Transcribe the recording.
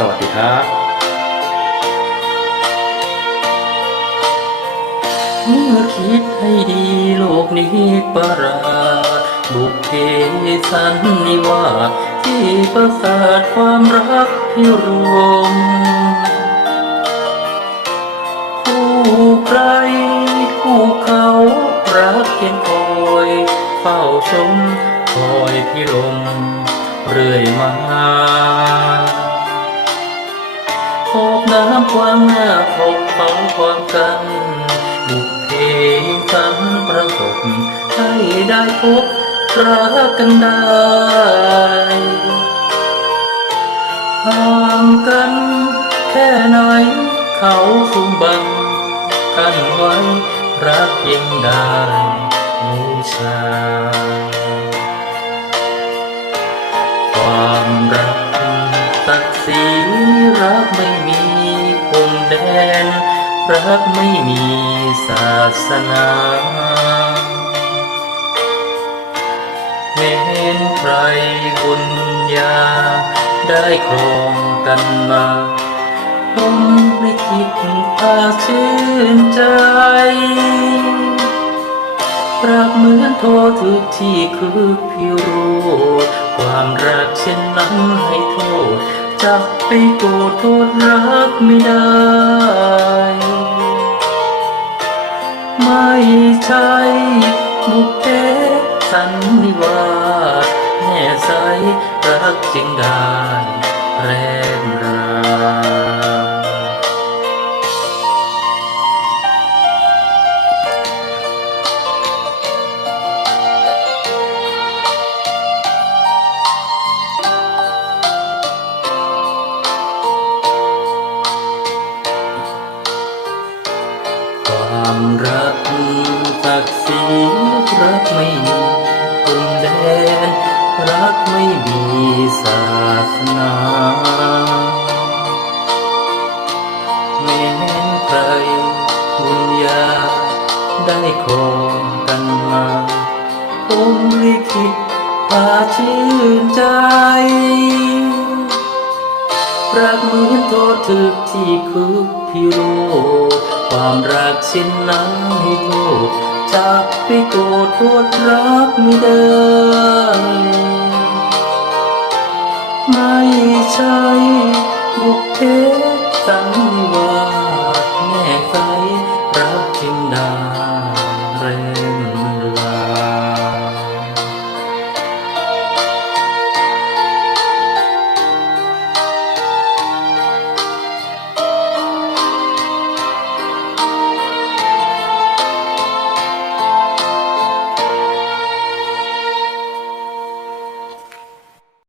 สวัสดีครับเมื่อคิดให้ดีโลกนี้ประหลาดบุคเพสันนิวาสที่ประสาทความรักพิรมผู้ใครผู้เขารักเกียงคอยเฝ้าชมคอยพิรมเรื่อยมา พบน้ำความหน้าพบฟังความกัน บุพเพสันประสบให้ได้พบรักกันได้ห่างกันแค่ไหน เขาสูงบังกันไว้ รักยังได้บูชา ความรักศักดิ์ศรีรักไม่มี น รักไม่มีศาสนาแม้นใครบุญญา ได้ครองกันมาผมไม่คิดพาชื่นใจรักเหมือนโทษทุกที่คือพิโรธความรักเช่นนั้นให้โทษจับไปโกรธโทษรักไม่ได้ ใจ บุพเพสันนิวาสแน่ใสรักจริงได้แรง ความรักศักดิ์ศรีรักไม่มีพรมแดน รักไม่มีศาสนาแม้นใครบุญญาได้ครองกันมาผมลิขิตพาชื่นใจรักเหมือนโทษถึกที่คือพิโรธ ความรักสิ้นนั้นให้โทษจากไปโกรธโทษรักไม่ได้ ไม่ใช่บุพเพ